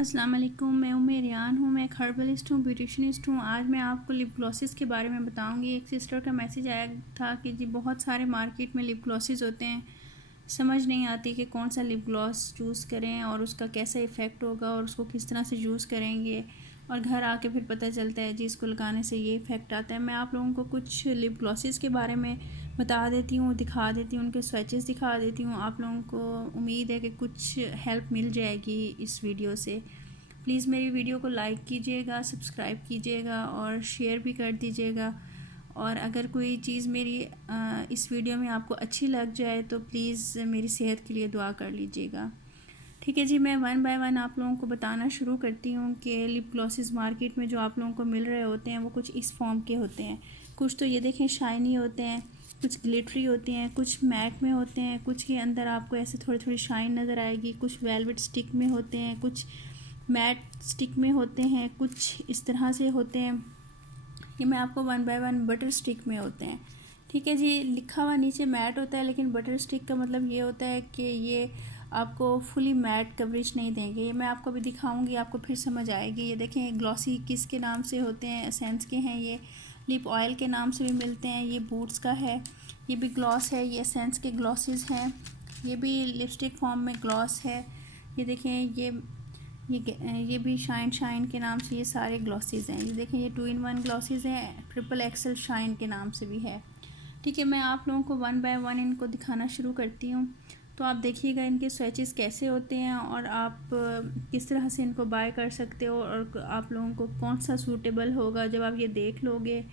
अस्सलाम वालेकुम। मैं रियान हूँ। मैं एक हर्बलिस्ट हूँ, ब्यूटिशनिस्ट हूँ। आज मैं आपको लिप ग्लॉसेस के बारे में बताऊँगी। एक सिस्टर का मैसेज आया था कि जी बहुत सारे मार्केट में लिप ग्लॉसेस होते हैं, समझ नहीं आती कि कौन सा लिप ग्लॉस चूज़ करें और उसका कैसा इफ़ेक्ट होगा और उसको किस तरह से यूज़ करेंगे, और घर आके फिर पता चलता है जी इसको लगाने से ये इफ़ेक्ट आता है। मैं आप लोगों को कुछ लिप ग्लॉसेस के बारे में बता देती हूँ, दिखा देती हूँ, उनके स्वैचेस दिखा देती हूँ। आप लोगों को उम्मीद है कि कुछ हेल्प मिल जाएगी इस वीडियो से। प्लीज़ मेरी वीडियो को लाइक कीजिएगा, सब्सक्राइब कीजिएगा और शेयर भी कर दीजिएगा। और अगर कोई चीज़ मेरी इस वीडियो में आपको अच्छी लग जाए तो प्लीज़ मेरी सेहत के लिए दुआ कर लीजिएगा। ठीक है जी, मैं वन बाय वन आप लोगों को बताना शुरू करती हूँ कि लिप ग्लॉसेस मार्केट में जो आप लोगों को मिल रहे होते हैं वो कुछ इस फॉर्म के होते हैं। कुछ तो ये देखें शाइनी होते हैं, कुछ ग्लिटरी होते हैं, कुछ मैट में होते हैं, कुछ के अंदर आपको ऐसे थोड़ी थोड़ी शाइन नज़र आएगी, कुछ वेलवेट स्टिक में होते हैं, कुछ मैट स्टिक में होते हैं, कुछ इस तरह से होते हैं। ये मैं आपको one by one butter stick में होते हैं। ठीक है जी, लिखा हुआ नीचे मैट होता है, लेकिन बटर स्टिक का मतलब ये होता है कि ये आपको फुली मैट कवरेज नहीं देंगे। ये मैं आपको भी दिखाऊंगी, आपको फिर समझ आएगी। ये देखें ग्लॉसी किस के नाम से होते हैं, एसेंस के हैं। ये लिप ऑयल के नाम से भी मिलते हैं। ये बूट्स का है, ये भी ग्लॉस है। ये एसेंस के ग्लॉसेस हैं। ये भी लिपस्टिक फॉर्म में ग्लॉस है। ये देखें ये भी शाइन के नाम से ये सारे ग्लॉसेस हैं। ये देखें ये 2-in-1 ग्लॉसेस हैं, ट्रिपल एक्सल शाइन के नाम से भी है। ठीक है, मैं आप लोगों को वन बाय वन इनको दिखाना शुरू करती हूँ। तो आप देखिएगा इनके स्विचेस कैसे होते हैं और आप किस तरह से इनको बाय कर सकते हो, और आप लोगों को कौन सा सूटेबल होगा। जब आप ये देख लोगे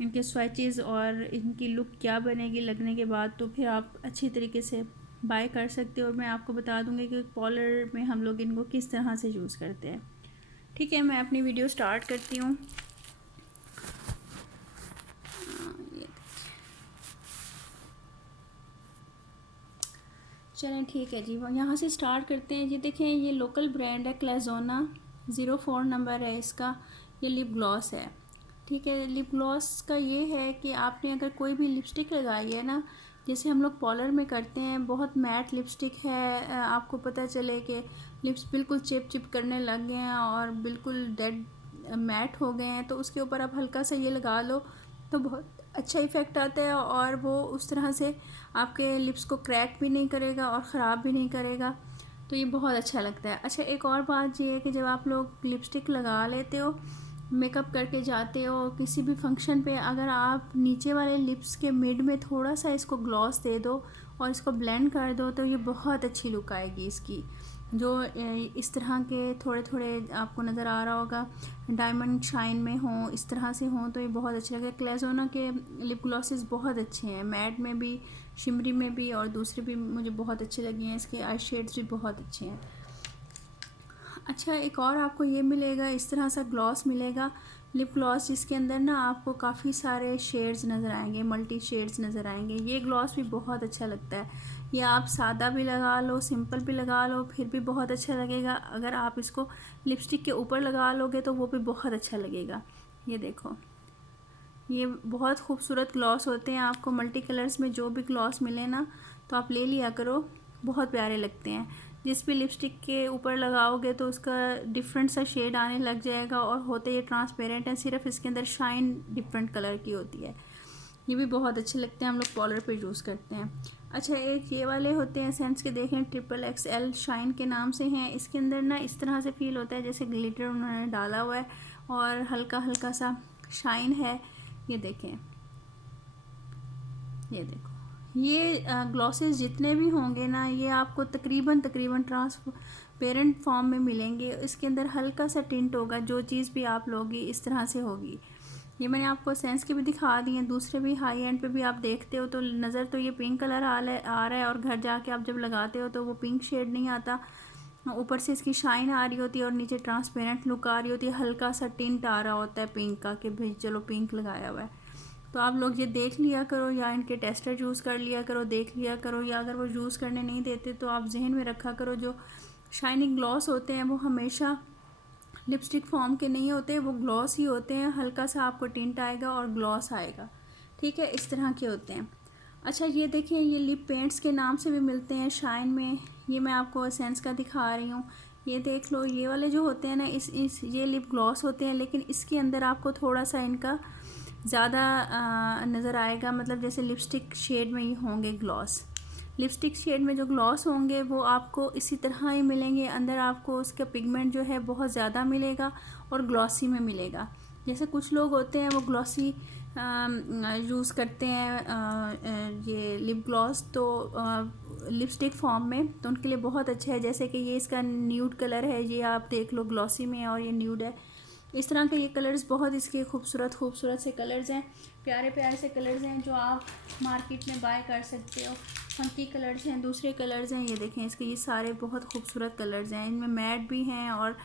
इनके स्विचेस और इनकी लुक क्या बनेगी लगने के बाद, तो फिर आप अच्छी तरीके से बाय कर सकते हो। और मैं आपको बता दूंगी कि पॉलर में हम लोग इनको किस तरह से यूज़ करते हैं। ठीक है, मैं अपनी वीडियो स्टार्ट करती हूँ। चलें ठीक है जी, यहाँ से स्टार्ट करते हैं। जी देखें ये लोकल ब्रांड है, क्लेजोना 04 नंबर है इसका। ये लिप ग्लॉस है। ठीक है, लिप ग्लॉस का ये है कि आपने अगर कोई भी लिपस्टिक लगाई है ना, जैसे हम लोग पॉलर में करते हैं, बहुत मैट लिपस्टिक है, आपको पता चले कि लिप्स बिल्कुल चिप चिप करने लग गए हैं और बिल्कुल डेड मैट हो गए हैं, तो उसके ऊपर आप हल्का सा ये लगा लो तो बहुत अच्छा इफ़ेक्ट आता है और वो उस तरह से आपके लिप्स को क्रैक भी नहीं करेगा और ख़राब भी नहीं करेगा। तो ये बहुत अच्छा लगता है। अच्छा, एक और बात ये है कि जब आप लोग लिपस्टिक लगा लेते हो, मेकअप करके जाते हो किसी भी फंक्शन पे, अगर आप नीचे वाले लिप्स के मिड में थोड़ा सा इसको ग्लॉस दे दो और इसको ब्लेंड कर दो तो ये बहुत अच्छी लुक आएगी इसकी। जो इस तरह के थोड़े थोड़े आपको नज़र आ रहा होगा डायमंड शाइन में हो, इस तरह से हों, तो ये बहुत अच्छे लगे। क्लेजोना के लिप ग्लॉसेस बहुत अच्छे हैं, मैट में भी, शिमरी में भी, और दूसरे भी मुझे बहुत अच्छे लगे हैं। इसके आई शेड्स भी बहुत अच्छे हैं। अच्छा, एक और आपको ये मिलेगा, इस तरह सा ग्लॉस मिलेगा, लिप ग्लॉस, जिसके अंदर ना आपको काफ़ी सारे शेड्स नज़र आएंगे, मल्टी शेड्स नज़र आएंगे। ये ग्लॉस भी बहुत अच्छा लगता है। ये आप सादा भी लगा लो, सिंपल भी लगा लो, फिर भी बहुत अच्छा लगेगा। अगर आप इसको लिपस्टिक के ऊपर लगा लोगे तो वो भी बहुत अच्छा लगेगा। ये देखो, ये बहुत खूबसूरत ग्लॉस होते हैं। आपको मल्टी कलर्स में जो भी ग्लॉस मिले ना तो आप ले लिया करो, बहुत प्यारे लगते हैं। जिस भी लिपस्टिक के ऊपर लगाओगे तो उसका डिफरेंट सा शेड आने लग जाएगा, और होते ये ट्रांसपेरेंट है, सिर्फ इसके अंदर शाइन डिफरेंट कलर की होती है। ये भी बहुत अच्छे लगते हैं, हम लोग पॉलर पे यूज़ करते हैं। अच्छा, एक ये वाले होते हैं सेंस के, देखें ट्रिपल XL शाइन के नाम से हैं। इसके अंदर ना इस तरह से फील होता है जैसे ग्लिटर उन्होंने डाला हुआ है और हल्का हल्का सा शाइन है। ये देखें, ये देखो, ये ग्लॉसेस जितने भी होंगे ना, ये आपको तकरीबन ट्रांसपेरेंट फॉर्म में मिलेंगे। इसके अंदर हल्का सा टिंट होगा, जो चीज़ भी आप लोगी इस तरह से होगी। ये मैंने आपको सेंस के भी दिखा दिए हैं, दूसरे भी हाई एंड पे भी आप देखते हो तो नज़र तो ये पिंक कलर आ रहा है, और घर जाके आप जब लगाते हो तो वो पिंक शेड नहीं आता। ऊपर से इसकी शाइन आ रही होती है और नीचे ट्रांसपेरेंट लुक आ रही होती है, हल्का सा टिंट आ रहा होता है पिंक का कि भाई चलो पिंक लगाया हुआ है। तो आप लोग ये देख लिया करो, या इनके टेस्टर यूज़ कर लिया करो, देख लिया करो, या अगर वो यूज़ करने नहीं देते तो आप जहन में रखा करो, जो शाइनिंग ग्लॉस होते हैं वो हमेशा लिपस्टिक फॉर्म के नहीं होते, वो ग्लॉस ही होते हैं। हल्का सा आपको टिंट आएगा और ग्लॉस आएगा। ठीक है, इस तरह के होते हैं। अच्छा, ये देखिए, ये लिप पेंट्स के नाम से भी मिलते हैं शाइन में। ये मैं आपको एसेंस का दिखा रही हूँ। ये देख लो, ये वाले जो होते हैं ना, इस ये लिप ग्लॉस होते हैं, लेकिन इसके अंदर आपको थोड़ा सा इनका ज़्यादा नज़र आएगा, मतलब जैसे लिपस्टिक शेड में ही होंगे ग्लॉस। लिपस्टिक शेड में जो ग्लॉस होंगे वो आपको इसी तरह ही मिलेंगे, अंदर आपको उसका पिगमेंट जो है बहुत ज़्यादा मिलेगा और ग्लॉसी में मिलेगा। जैसे कुछ लोग होते हैं वो ग्लॉसी यूज़ करते हैं ये लिप ग्लॉस, तो लिपस्टिक फॉर्म में, तो उनके लिए बहुत अच्छा है। जैसे कि ये इसका न्यूड कलर है, ये आप देख लो ग्लॉसी में है और ये न्यूड है। इस तरह के ये कलर्स बहुत इसके खूबसूरत से कलर्स हैं, प्यारे से कलर्स हैं जो आप मार्केट में बाय कर सकते हो। फंकी कलर्स हैं, दूसरे कलर्स हैं, ये देखें इसके, ये सारे बहुत खूबसूरत कलर्स हैं। इनमें मैट भी हैं और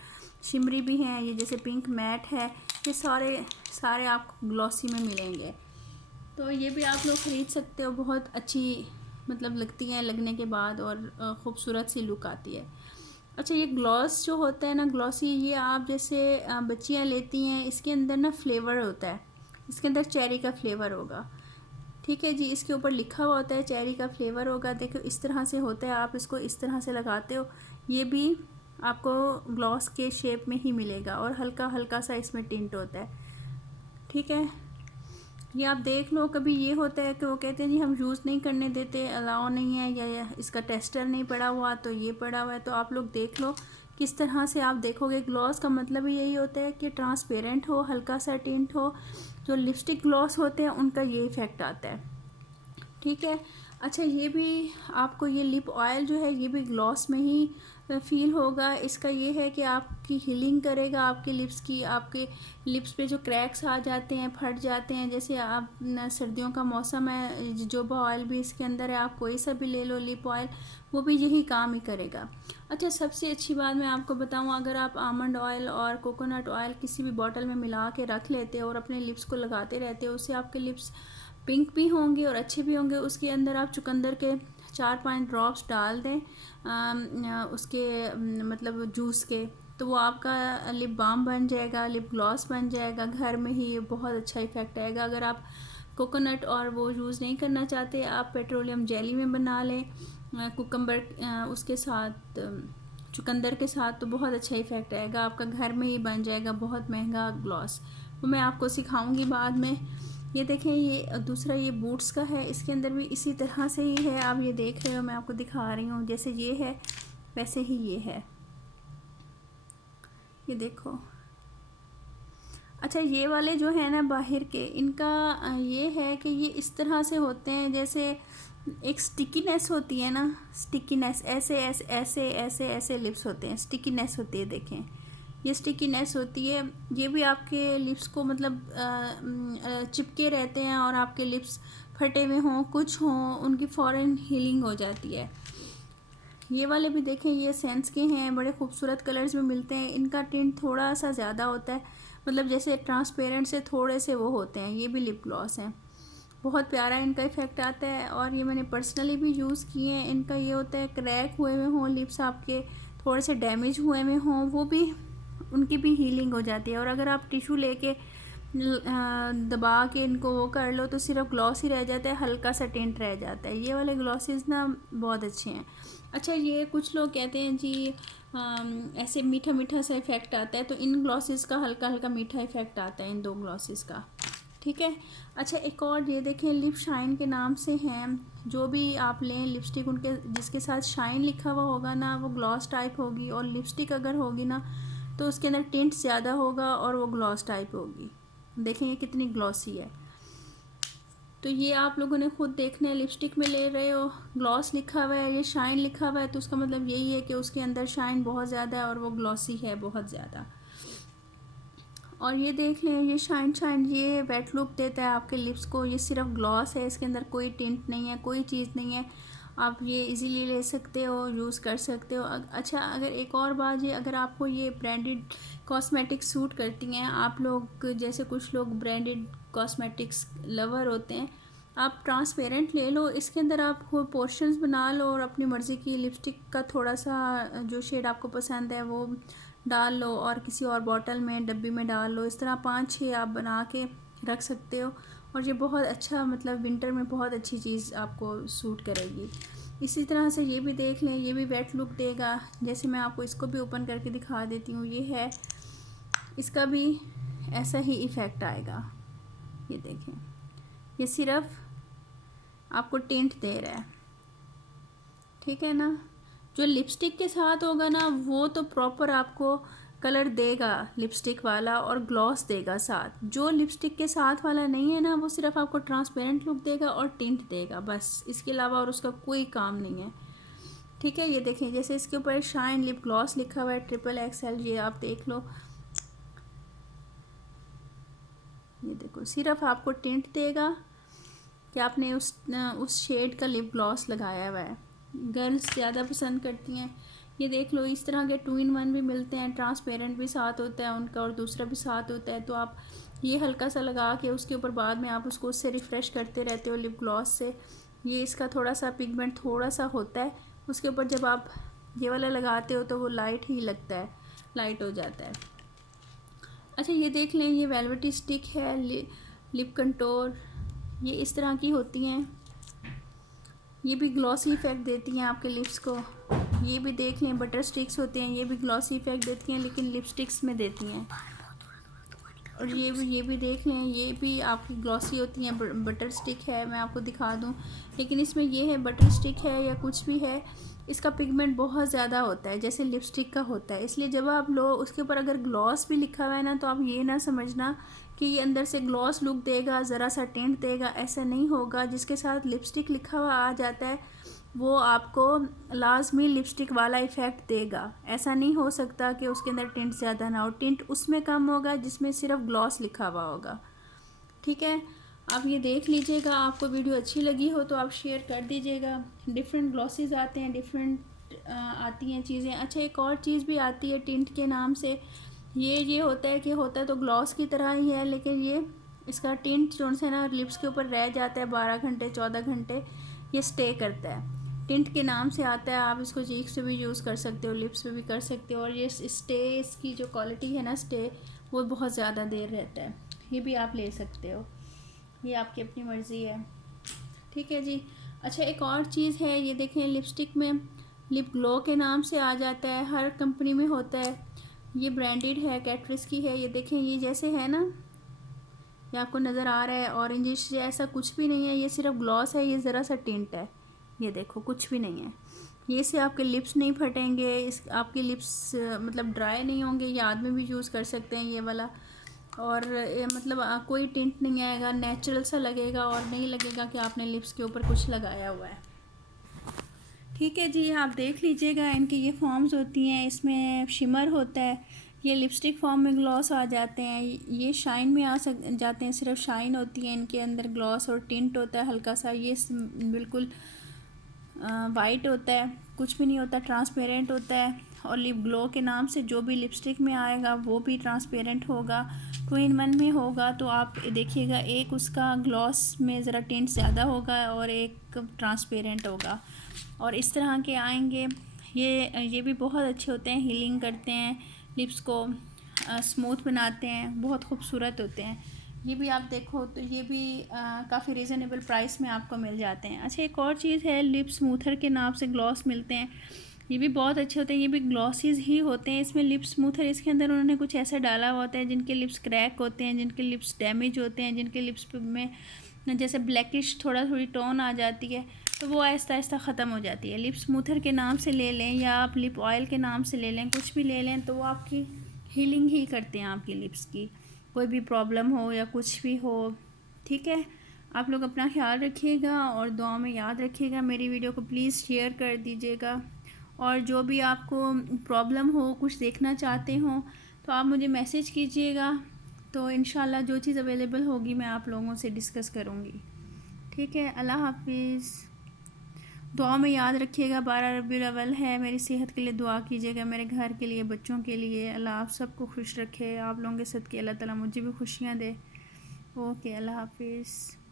शिमरी भी हैं, ये जैसे पिंक मैट है, ये सारे आपको ग्लॉसी में मिलेंगे। तो ये भी आप लोग ख़रीद सकते हो, बहुत अच्छी मतलब लगती हैं लगने के बाद और ख़ूबसूरत सी लुक आती है। अच्छा, ये ग्लॉस जो होता है ना, ग्लॉसी, ये आप जैसे बच्चियाँ लेती हैं, इसके अंदर ना फ्लेवर होता है, इसके अंदर चेरी का फ्लेवर होगा, ठीक है जी। इसके ऊपर लिखा हुआ होता है चेरी का फ्लेवर होगा। देखो इस तरह से होता है, आप इसको इस तरह से लगाते हो, ये भी आपको ग्लॉस के शेप में ही मिलेगा और हल्का सा इसमें टिंट होता है, ठीक है। ये आप देख लो, कभी ये होता है कि वो कहते हैं जी हम यूज़ नहीं करने देते, अलाउ नहीं है, या इसका टेस्टर नहीं पड़ा हुआ, तो ये पड़ा हुआ है। तो आप लोग देख लो किस तरह से आप देखोगे। ग्लॉस का मतलब ही यही होता है कि ट्रांसपेरेंट हो, हल्का सा टिंट हो। जो लिपस्टिक ग्लॉस होते हैं उनका ये इफ़ेक्ट आता है, ठीक है। अच्छा, ये भी आपको ये लिप ऑयल जो है ये भी ग्लॉस में ही फील होगा। इसका ये है कि आपकी हीलिंग करेगा आपके लिप्स की, आपके लिप्स पे जो क्रैक्स आ जाते हैं, फट जाते हैं, जैसे आप सर्दियों का मौसम है, जोजोबा ऑयल भी इसके अंदर है, आप कोई सा भी ले लो लिप ऑयल, वो भी यही काम ही करेगा। अच्छा, सबसे अच्छी बात मैं आपको बताऊं, अगर आप आमंड ऑयल और कोकोनट ऑयल किसी भी बॉटल में मिला के रख लेते हो और अपने लिप्स को लगाते रहते हो, उससे आपके लिप्स पिंक भी होंगे और अच्छे भी होंगे। उसके अंदर आप चुकंदर के 4-5 ड्रॉप्स डाल दें उसके मतलब जूस के, तो वो आपका लिप बाम बन जाएगा, लिप ग्लॉस बन जाएगा घर में ही। ये बहुत अच्छा इफ़ेक्ट आएगा। अगर आप कोकोनट और वो यूज़ नहीं करना चाहते, आप पेट्रोलियम जेली में बना लें कुकम्बर उसके साथ, चुकंदर के साथ, तो बहुत अच्छा इफ़ेक्ट आएगा आपका, घर में ही बन जाएगा बहुत महंगा ग्लॉस। वो मैं आपको सिखाऊंगी बाद में। ये देखें, ये दूसरा ये बूट्स का है, इसके अंदर भी इसी तरह से ही है, आप ये देख रहे हो, मैं आपको दिखा रही हूँ, जैसे ये है वैसे ही ये है, ये देखो। अच्छा, ये वाले जो है ना बाहर के, इनका ये है कि ये इस तरह से होते हैं, जैसे एक स्टिकीनेस होती है ना, स्टिकीनेस, ऐसे ऐसे ऐसे ऐसे ऐसे लिप्स होते हैं, स्टिकीनेस होती है, देखें ये स्टिकीनेस होती है। ये भी आपके लिप्स को मतलब चिपके रहते हैं और आपके लिप्स फटे हुए हों, कुछ हों, उनकी फ़ौरन हीलिंग हो जाती है। ये वाले भी देखें, ये सेंस के हैं, बड़े खूबसूरत कलर्स में मिलते हैं। इनका टिंट थोड़ा सा ज़्यादा होता है, मतलब जैसे ट्रांसपेरेंट से थोड़े से वो होते हैं। ये भी लिप ग्लॉस हैं, बहुत प्यारा इनका इफ़ेक्ट आता है और ये मैंने पर्सनली भी यूज़ किए हैं। इनका ये होता है, क्रैक हुए हुए हों लिप्स, आपके थोड़े से डैमेज हुए हुए हों, वो भी उनकी भी हीलिंग हो जाती है। और अगर आप टिशू लेके दबा के इनको वो कर लो तो सिर्फ ग्लॉस ही रह जाता है, हल्का सा टिंट रह जाता है। ये वाले ग्लॉसेस ना बहुत अच्छे हैं। अच्छा, ये कुछ लोग कहते हैं जी ऐसे मीठा मीठा सा इफ़ेक्ट आता है, तो इन ग्लॉसेस का हल्का मीठा इफ़ेक्ट आता है, इन दो ग्लॉसेस का, ठीक है। अच्छा, एक और ये देखें, लिप शाइन के नाम से हैं, जो भी आप लें लिपस्टिक, उनके जिसके साथ शाइन लिखा हुआ होगा ना, वो ग्लॉस टाइप होगी, और लिपस्टिक अगर होगी ना तो उसके अंदर टिंट ज़्यादा होगा और वो ग्लॉस टाइप होगी। देखें ये कितनी ग्लॉसी है। तो ये आप लोगों ने खुद देखना है, लिपस्टिक में ले रहे हो, ग्लॉस लिखा हुआ है, ये शाइन लिखा हुआ है, तो उसका मतलब यही है कि उसके अंदर शाइन बहुत ज़्यादा है और वो ग्लॉसी है बहुत ज़्यादा। और ये देख लें, ये शाइन ये वेट लुक देता है आपके लिप्स को। ये सिर्फ ग्लॉस है, इसके अंदर कोई टिंट नहीं है, कोई चीज़ नहीं है। आप ये इजीली ले सकते हो, यूज़ कर सकते हो। अच्छा, अगर एक और बात, ये अगर आपको ये ब्रांडेड कॉस्मेटिक्स सूट करती हैं, आप लोग जैसे कुछ लोग ब्रांडेड कॉस्मेटिक्स लवर होते हैं, आप ट्रांसपेरेंट ले लो, इसके अंदर आप पोर्शंस बना लो और अपनी मर्ज़ी की लिपस्टिक का थोड़ा सा जो शेड आपको पसंद है वो डाल लो और किसी और बॉटल में, डब्बी में डाल लो। इस तरह 5-6 आप बना के रख सकते हो और ये बहुत अच्छा, मतलब विंटर में बहुत अच्छी चीज़ आपको सूट करेगी। इसी तरह से ये भी देख लें, ये भी वेट लुक देगा। जैसे मैं आपको इसको भी ओपन करके दिखा देती हूँ, ये है, इसका भी ऐसा ही इफ़ेक्ट आएगा। ये देखें, ये सिर्फ आपको टिंट दे रहा है, ठीक है ना। जो लिपस्टिक के साथ होगा ना वो तो प्रॉपर आपको कलर देगा लिपस्टिक वाला और ग्लॉस देगा साथ। जो लिपस्टिक के साथ वाला नहीं है ना वो सिर्फ आपको ट्रांसपेरेंट लुक देगा और टिंट देगा, बस इसके अलावा और उसका कोई काम नहीं है, ठीक है। ये देखें, जैसे इसके ऊपर शाइन लिप ग्लॉस लिखा हुआ है XXL, ये आप देख लो, ये देखो सिर्फ आपको टिंट देगा कि आपने उस शेड का लिप ग्लॉस लगाया हुआ है। गर्ल्स ज़्यादा पसंद करती हैं। ये देख लो, इस तरह के 2 in 1 भी मिलते हैं, ट्रांसपेरेंट भी साथ होता है उनका और दूसरा भी साथ होता है। तो आप ये हल्का सा लगा के उसके ऊपर बाद में आप उसको उससे रिफ़्रेश करते रहते हो लिप ग्लॉस से। ये इसका थोड़ा सा पिगमेंट थोड़ा सा होता है, उसके ऊपर जब आप ये वाला लगाते हो तो वो लाइट ही लगता है, लाइट हो जाता है। अच्छा ये देख लें, ये वेलवेटी स्टिक है, लिप कंटोर, ये इस तरह की होती हैं, ये भी ग्लॉसी इफ़ेक्ट देती हैं आपके लिप्स को। ये भी देख लें, बटर स्टिक्स होते हैं, ये भी ग्लॉसी इफ़ेक्ट देती हैं लेकिन लिपस्टिक्स में देती हैं। और ये भी देख लें, ये भी आपकी ग्लॉसी होती हैं, बटर स्टिक है, मैं आपको दिखा दूं, लेकिन इसमें ये है बटर स्टिक है या कुछ भी है, इसका पिगमेंट बहुत ज़्यादा होता है जैसे लिपस्टिक का होता है। इसलिए जब आप लो उसके ऊपर अगर ग्लॉस भी लिखा हुआ है ना तो आप ये ना समझना कि ये अंदर से ग्लॉस लुक देगा, ज़रा सा टेंट देगा, ऐसा नहीं होगा। जिसके साथ लिपस्टिक लिखा हुआ आ जाता है वो आपको लाजमी लिपस्टिक वाला इफ़ेक्ट देगा। ऐसा नहीं हो सकता कि उसके अंदर टिंट ज़्यादा ना हो, टिंट उसमें कम होगा जिसमें सिर्फ ग्लॉस लिखा हुआ होगा, ठीक है। आप ये देख लीजिएगा, आपको वीडियो अच्छी लगी हो तो आप शेयर कर दीजिएगा। डिफरेंट ग्लॉसेस आते हैं, डिफरेंट आती हैं चीज़ें। अच्छा एक और चीज़ भी आती है टिंट के नाम से, ये होता है कि होता है तो ग्लॉस की तरह ही है, लेकिन ये इसका टिंट जो है ना लिप्स के ऊपर रह जाता है 12 घंटे 14 घंटे, ये स्टे करता है। टिंट के नाम से आता है, आप इसको चीक्स पे भी यूज़ कर सकते हो, लिप्स पे भी कर सकते हो। और ये स्टे, इसकी जो क्वालिटी है ना स्टे, वो बहुत ज़्यादा देर रहता है। ये भी आप ले सकते हो, ये आपकी अपनी मर्ज़ी है, ठीक है जी। अच्छा एक और चीज़ है, ये देखें लिपस्टिक में लिप ग्लो के नाम से आ जाता है, हर कंपनी में होता है, ये ब्रांडेड है, कैटरिस की है। ये देखें, ये जैसे है ना, ये आपको नज़र आ रहा है ऑरेंजिश, ऐसा कुछ भी नहीं है, ये सिर्फ ग्लॉस है, ये ज़रा सा टिंट है। ये देखो कुछ भी नहीं है, ये से आपके लिप्स नहीं फटेंगे, इस आपके लिप्स मतलब ड्राई नहीं होंगे। ये आदमी भी यूज़ कर सकते हैं ये वाला, और मतलब कोई टिंट नहीं आएगा, नेचुरल सा लगेगा और नहीं लगेगा कि आपने लिप्स के ऊपर कुछ लगाया हुआ है, ठीक है जी। आप देख लीजिएगा, इनकी ये फॉर्म्स होती हैं, इसमें शिमर होता है, ये लिपस्टिक फॉर्म में ग्लॉस आ जाते हैं, ये शाइन में आ जाते हैं, सिर्फ शाइन होती है इनके अंदर, ग्लॉस और टिंट होता है हल्का सा, ये बिल्कुल वाइट होता है, कुछ भी नहीं होता, ट्रांसपेरेंट होता है। और लिप ग्लो के नाम से जो भी लिपस्टिक में आएगा वो भी ट्रांसपेरेंट होगा, 2 in 1 में होगा। तो आप देखिएगा, एक उसका ग्लॉस में ज़रा टिंट ज़्यादा होगा और एक ट्रांसपेरेंट होगा, और इस तरह के आएंगे। ये भी बहुत अच्छे होते हैं, हीलिंग करते हैं, लिप्स को स्मूथ बनाते हैं, बहुत खूबसूरत होते हैं। ये भी आप देखो तो ये भी काफ़ी रीज़नेबल प्राइस में आपको मिल जाते हैं। अच्छा एक और चीज़ है, लिप स्मूथर के नाम से ग्लॉस मिलते हैं, ये भी बहुत अच्छे होते हैं, ये भी ग्लॉसीज ही होते हैं। इसमें लिप स्मूथर, इसके अंदर उन्होंने कुछ ऐसा डाला हुआ होता है जिनके लिप्स क्रैक होते हैं, जिनके लिप्स डैमेज होते हैं, जिनके लिप्स में जैसे ब्लैकिश थोड़ी टोन आ जाती है, तो वो आहिस्ता आहिस्ता ख़त्म हो जाती है। लिप स्मूथर के नाम से ले लें या आप लिप ऑयल के नाम से ले लें, कुछ भी ले लें, तो वो आपकी हीलिंग ही करते हैं आपकी लिप्स की, कोई भी प्रॉब्लम हो या कुछ भी हो, ठीक है। आप लोग अपना ख्याल रखिएगा और दुआ में याद रखिएगा। मेरी वीडियो को प्लीज़ शेयर कर दीजिएगा, और जो भी आपको प्रॉब्लम हो, कुछ देखना चाहते हो तो आप मुझे मैसेज कीजिएगा, तो इंशाल्लाह जो चीज़ अवेलेबल होगी मैं आप लोगों से डिस्कस करूँगी, ठीक है। अल्लाह हाफिज़। दुआ में याद रखिएगा, 12 रबीउल अव्वल है, मेरी सेहत के लिए दुआ कीजिएगा, मेरे घर के लिए, बच्चों के लिए। अल्लाह आप सबको खुश रखे, आप लोगों के सदके अल्लाह ताला मुझे भी खुशियाँ दे। ओके, अल्लाह हाफिज़।